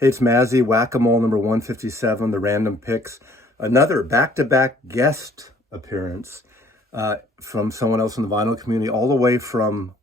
Hey, it's Mazzy, Whack-A-Mole number 157, the Random Picks. Another back-to-back guest appearance from someone else in the vinyl community, all the way from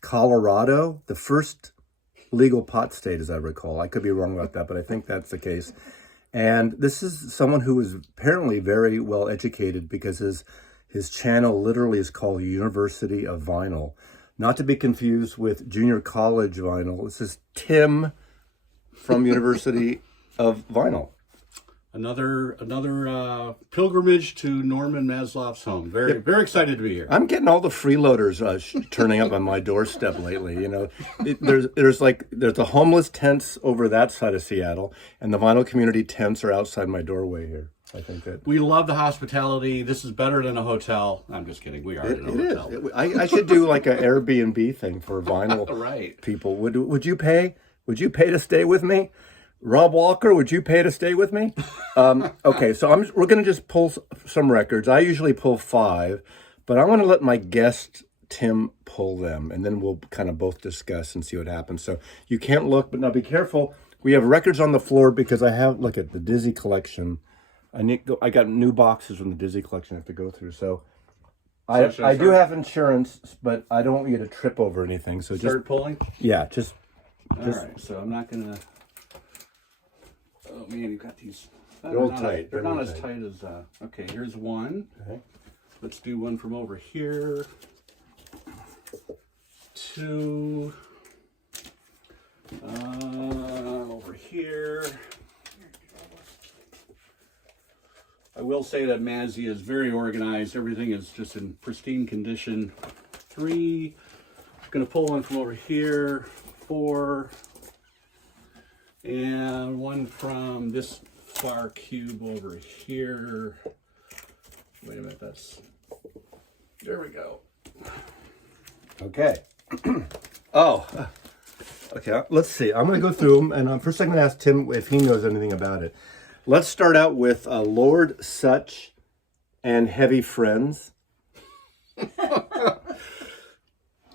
Colorado, the first legal pot state, as I recall. I could be wrong about that, but I think that's the case. And this is someone who is apparently very well educated, because his channel literally is called University of Vinyl. Not to be confused with junior college vinyl. This is Tim from University of Vinyl. Another pilgrimage to Norman Masloff's home. Very excited to be here. I'm getting all the freeloaders turning up on my doorstep lately. You know, there's a homeless tents over that side of Seattle, and the vinyl community tents are outside my doorway here. I think that we love the hospitality. This is better than a hotel. I'm just kidding. We are in a hotel. It is. I should do like an Airbnb thing for vinyl right. people. Would you pay? Would you pay to stay with me? Rob Walker, would you pay to stay with me? Okay, so we're going to just pull some records. I usually pull 5, but I'm going to let my guest, Tim, pull them, and then we'll kind of both discuss and see what happens. So you can't look, but now be careful. We have records on the floor because I have, look at the Dizzy collection. I got new boxes from the Dizzy collection I have to go through. So I do have insurance, but I don't want you to trip over anything. So start pulling? Yeah, just. All right, so I'm not going to... Oh man, you got these. They're all tight. They're not as tight as. Okay, here's one. Okay. Let's do one from over here. 2. Over here. I will say that Mazzy is very organized. Everything is just in pristine condition. 3. I'm gonna pull one from over here. 4. And one from this far cube over here. Wait a minute, there we go. Okay. Okay, let's see. I'm going to go through them, and first I'm going to ask Tim if he knows anything about it. Let's start out with Lord Sutch and Heavy Friends.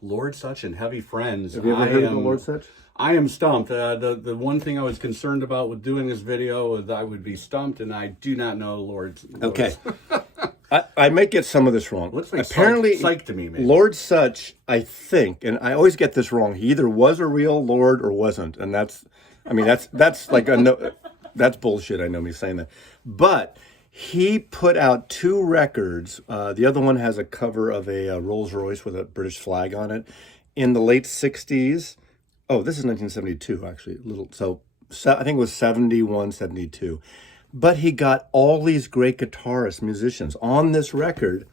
Lord Sutch and Heavy Friends. Have you ever heard of Lord Sutch? I am stumped. The one thing I was concerned about with doing this video is I would be stumped, and I do not know Lord. Okay. I may get some of this wrong. Looks like apparently psych to me, maybe. Lord Sutch, I think, and I always get this wrong. He either was a real lord or wasn't, and that's like that's bullshit. I know me saying that, but he put out 2 records. The other one has a cover of a Rolls Royce with a British flag on it in the late '60s. Oh, this is 1972, actually. I think it was 71, 72. But he got all these great guitarists, musicians. On this record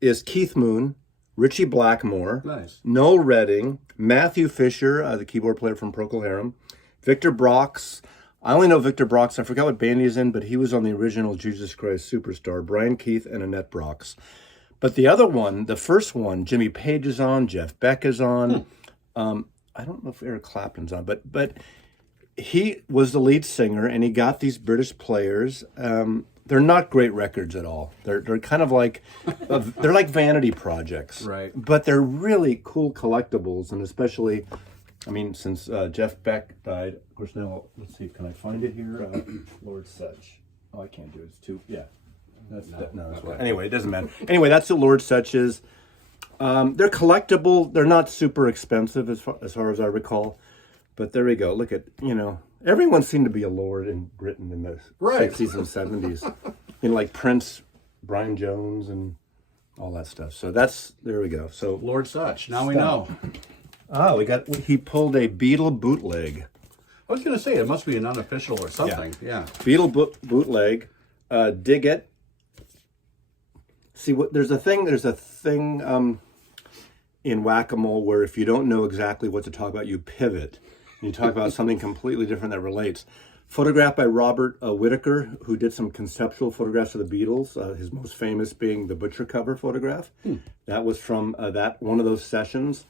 is Keith Moon, Richie Blackmore, nice. Noel Redding, Matthew Fisher, the keyboard player from Procol Harum, Victor Brox. I only know Victor Brox. I forgot what band he's in, but he was on the original Jesus Christ Superstar, Brian Keith and Annette Brox. But the other one, the first one, Jimmy Page is on, Jeff Beck is on. I don't know if Eric Clapton's on, but he was the lead singer, and he got these British players. They're not great records at all. They're kind of like they're like vanity projects, right? But they're really cool collectibles, and especially, I mean, since Jeff Beck died, of course. Now let's see, can I find it here? Lord Sutch. Oh, I can't do it. It's too That's okay. Anyway, it doesn't matter. Anyway, that's what Lord Sutch is. They're collectible. They're not super expensive as far as I recall. But there we go. Look at, everyone seemed to be a lord in Britain in the 60s and 70s. Like Prince, Brian Jones, and all that stuff. So there we go. So Lord Sutch. Now we know. He pulled a Beatle bootleg. I was going to say, it must be an unofficial or something. Yeah. Beatle bootleg. Dig it. See, there's a thing in Whack-A-Mole where if you don't know exactly what to talk about, you pivot. You talk about something completely different that relates. Photographed by Robert Whitaker, who did some conceptual photographs of the Beatles, his most famous being the Butcher cover photograph. That was from one of those sessions.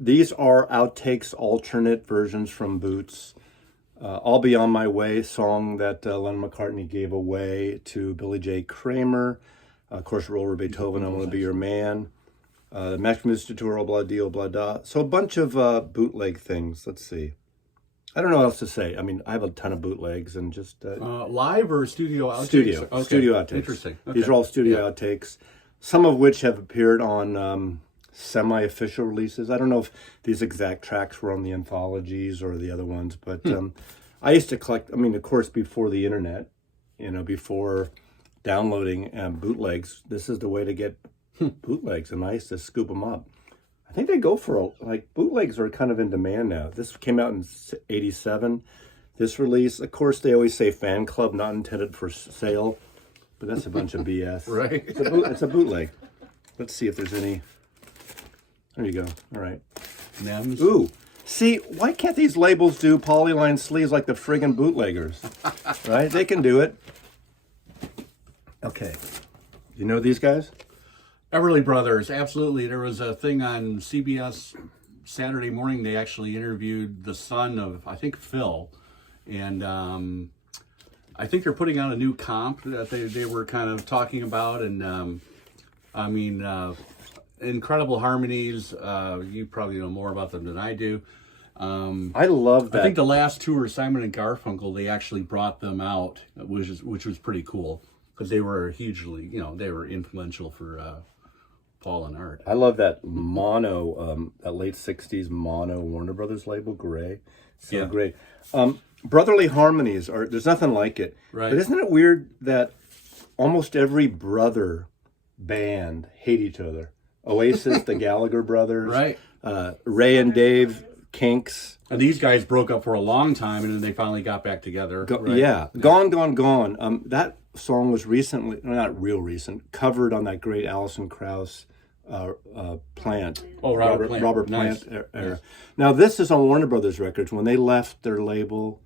These are outtakes, alternate versions from Boots. I'll Be On My Way, song that Lennon McCartney gave away to Billy J. Kramer. Of course, Robert Beethoven, I Want to Be Your Man. Match Mr. Tour, Blah Dio, Blah Da. So a bunch of bootleg things. Let's see. I don't know what else to say. I mean, I have a ton of bootlegs and just Live or studio outtakes? studio outtakes. Interesting. Okay. These are all studio outtakes, some of which have appeared on semi-official releases. I don't know if these exact tracks were on the anthologies or the other ones, but I used to collect. I mean, of course, before the internet, before downloading bootlegs, this is the way to get bootlegs, and I used to scoop them up. I think they go for, like, bootlegs are kind of in demand now. This came out in '87. This release, of course, they always say fan club, not intended for sale, but that's a bunch of BS. Right. It's a bootleg. Let's see if there's any. There you go. All right. NEMS. Ooh. See, why can't these labels do polyline sleeves like the friggin' bootleggers? Right? They can do it. Okay. You know these guys? Everly Brothers, absolutely. There was a thing on CBS Saturday morning. They actually interviewed the son of, I think, Phil. And I think they're putting out a new comp that they were kind of talking about. And incredible harmonies. You probably know more about them than I do. I love that. I think the last tour, Simon and Garfunkel, they actually brought them out, which was pretty cool. Because they were hugely, they were influential for Paul and Art. I love that mono, that late 60s mono Warner Brothers label, gray. So great. Brotherly harmonies, there's nothing like it. Right. But isn't it weird that almost every brother band hate each other? Oasis, the Gallagher brothers. Right. Ray and Dave, Kinks. And these guys broke up for a long time, and then they finally got back together. Right? Yeah. Gone, Gone, Gone. That song was recently, not real recent, covered on that great Alison Krauss Plant. Oh, Robert Plant Nice. era. Nice. Now, this is on Warner Brothers Records. When they left their label,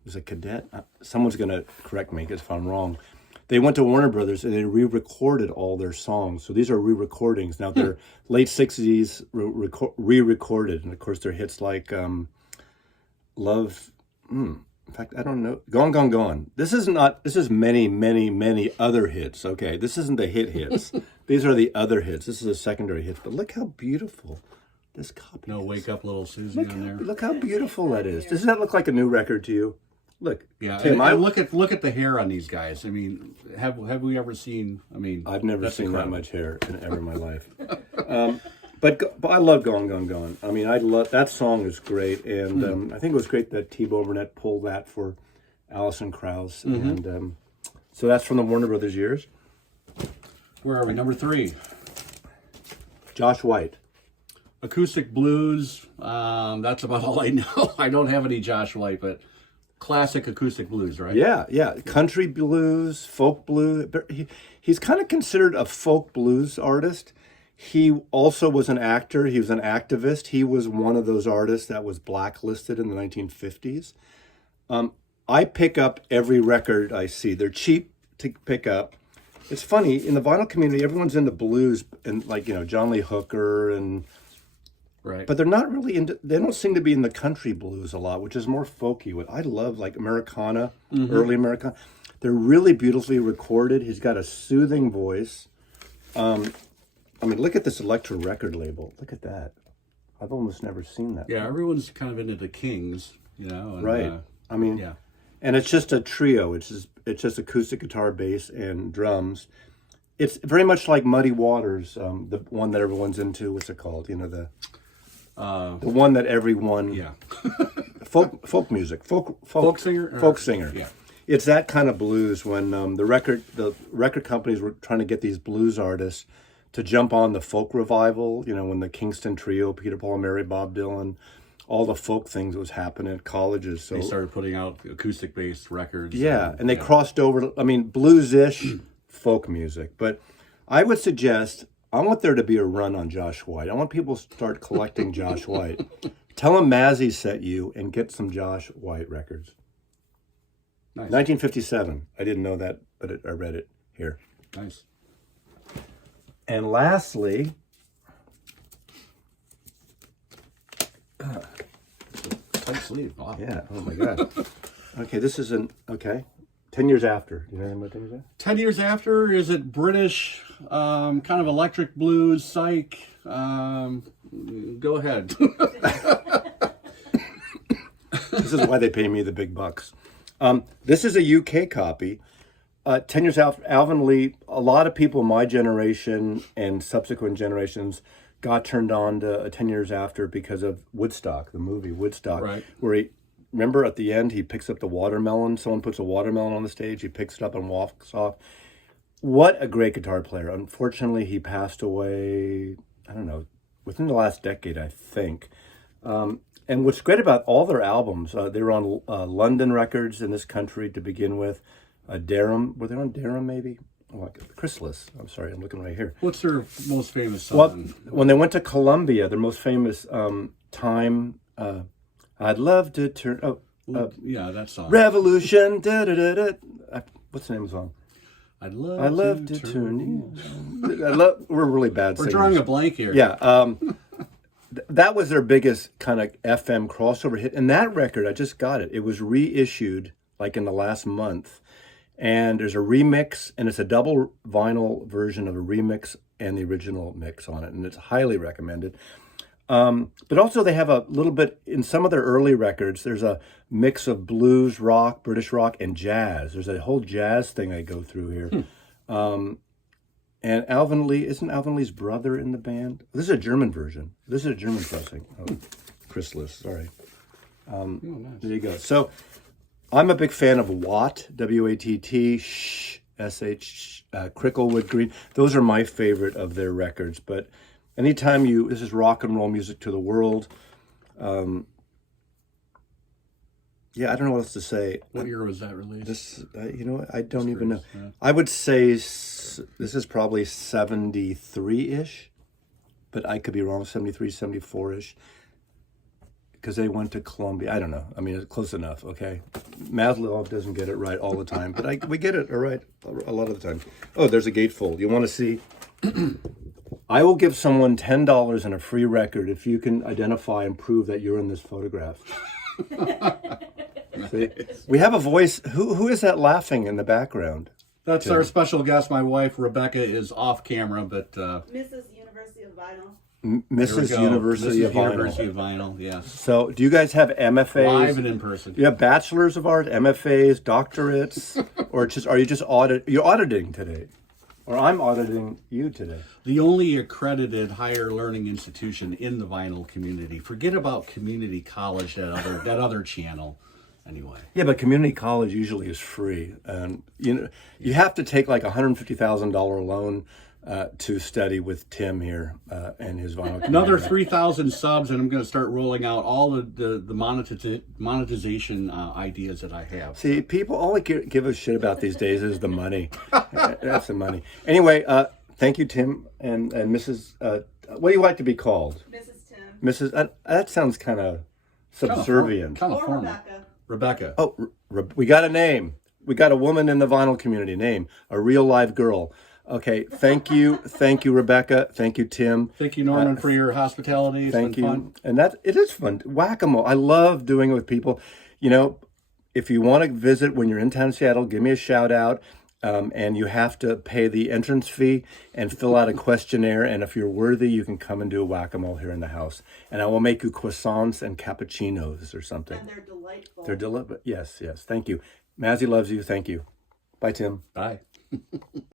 it was a Cadet. Someone's going to correct me if I'm wrong. They went to Warner Brothers and they re-recorded all their songs. So these are re-recordings. Now, they're late 60s re-recorded. And, of course, they're hits like Love... In fact, I don't know. Gone, Gone, Gone. This is many, many, many other hits. Okay, this isn't the hits. These are the other hits. This is a secondary hit. But look how beautiful this copy is. Wake Up Little Susie on there. Look how beautiful that is. Doesn't that look like a new record to you? Look. Yeah, Tim, and look at the hair on these guys. I mean, have we ever seen? I mean, I've never seen incredible. that much hair ever in my life. But I love Gone, Gone, Gone. I mean, I love that song is great, and I think it was great that T-Bone Burnett pulled that for Alison Krauss, and so that's from the Warner Brothers years. Where are we? Number 3. Josh White. Acoustic blues. That's about all I know. I don't have any Josh White, but classic acoustic blues, right? Yeah. Country blues, folk blues. He's kind of considered a folk blues artist. He also was an actor. He was an activist. He was one of those artists that was blacklisted in the 1950s. I pick up every record I see. They're cheap to pick up. It's funny, in the vinyl community, everyone's into blues and John Lee Hooker and... Right. But they're not really into... They don't seem to be in the country blues a lot, which is more folky. What I love, like Americana, early Americana. They're really beautifully recorded. He's got a soothing voice. I mean, look at this Elektra record label. Look at that. I've almost never seen that. Yeah, everyone's kind of into the Kings, And, right. I mean, yeah. And it's just a trio. It's just acoustic guitar, bass, and drums. It's very much like Muddy Waters, the one that everyone's into. What's it called? The one that everyone... Yeah. folk music. Folk singer? Folk singer. Yeah. It's that kind of blues when the record companies were trying to get these blues artists to jump on the folk revival, when the Kingston Trio, Peter, Paul, Mary, Bob Dylan, all the folk things was happening at colleges. So they started putting out acoustic-based records. Yeah, and they crossed over, blues-ish folk music. But I would suggest, I want there to be a run on Josh White. I want people to start collecting Josh White. Tell him Mazzy sent you and get some Josh White records. Nice. 1957. I didn't know that, but I read it here. Nice. And lastly, tight sleeve. Wow. yeah, oh my God. Okay, this is 10 years after. You know anything about 10 years after? 10 years after, is it British, kind of electric blues, psych? Go ahead. This is why they pay me the big bucks. This is a UK copy. 10 years after Alvin Lee, a lot of people my generation and subsequent generations got turned on to 10 years after because of Woodstock, the movie Woodstock, Right. where he, remember at the end, he picks up the watermelon. Someone puts a watermelon on the stage. He picks it up and walks off. What a great guitar player. Unfortunately, he passed away, I don't know, within the last decade, I think. And what's great about all their albums, they were on London Records in this country to begin with. Durham, were they on Durham maybe? Oh, like Chrysalis. I'm sorry, I'm looking right here. What's their most famous song? Well, when they went to Columbia, their most famous time, I'd love to turn, yeah, that song. Revolution, da da da da. What's the name of the song? I'd I love to turn you. We're really bad We're singers. drawing a blank here. Yeah, that was their biggest kind of FM crossover hit. And that record, I just got it. It was reissued like in the last month. And there's a remix, and it's a double vinyl version of a remix and the original mix on it. And it's highly recommended. But also they have a little bit, in some of their early records, there's a mix of blues, rock, British rock, and jazz. There's a whole jazz thing I go through here. And Alvin Lee, isn't Alvin Lee's brother in the band? This is a German version. This is a German pressing. Oh, Chrysalis, sorry. Nice. There you go. So I'm a big fan of Watt, W-A-T-T, S-H, Cricklewood Green. Those are my favorite of their records. But anytime this is rock and roll music to the world. Yeah, I don't know what else to say. What year was that released? This, you know what? I don't even know. Yeah. I would say this is probably 73-ish, but I could be wrong, 73, 74-ish, because they went to Columbia. I don't know. I mean, it's close enough, okay? Maslov doesn't get it right all the time, but we get it all right a lot of the time. Oh, there's a gatefold. You want to see? I will give someone $10 and a free record if you can identify and prove that you're in this photograph. See? We have a voice. Who is that laughing in the background? That's our special guest. My wife, Rebecca, is off camera, but... Mrs. University of Vinyl. Mrs. University of Vinyl. University of Vinyl, yes. So, do you guys have MFAs? Live and in person. You have bachelors of art, MFAs, doctorates, or are you just you're auditing today? Or I'm auditing you today. The only accredited higher learning institution in the vinyl community. Forget about community college, that other channel. Anyway. Yeah, but community college usually is free, and you have to take like $150,000 loan to study with Tim here and his vinyl community. Another 3,000 subs, and I'm going to start rolling out all the monetization ideas that I have. See, people all give a shit about these days is the money. That's the money. Anyway, thank you, Tim and Mrs. What do you like to be called? Mrs. Tim. Mrs. That sounds kind of subservient. Kind of Or formal. Rebecca. Rebecca. Oh, we got a name. We got a woman in the vinyl community name, a real live girl. Okay, thank you, Rebecca. Thank you, Tim. Thank you, Norman, for your hospitality. It's Thank been you. fun. And it is fun. Whack-a-mole. I love doing it with people. You know, if you want to visit when you're in town in Seattle, give me a shout out. And you have to pay the entrance fee and fill out a questionnaire. And if you're worthy, you can come and do a whack-a-mole here in the house. And I will make you croissants and cappuccinos or something. And they're delightful. They're delicious. Yes. Thank you. Mazzy loves you. Thank you. Bye, Tim. Bye.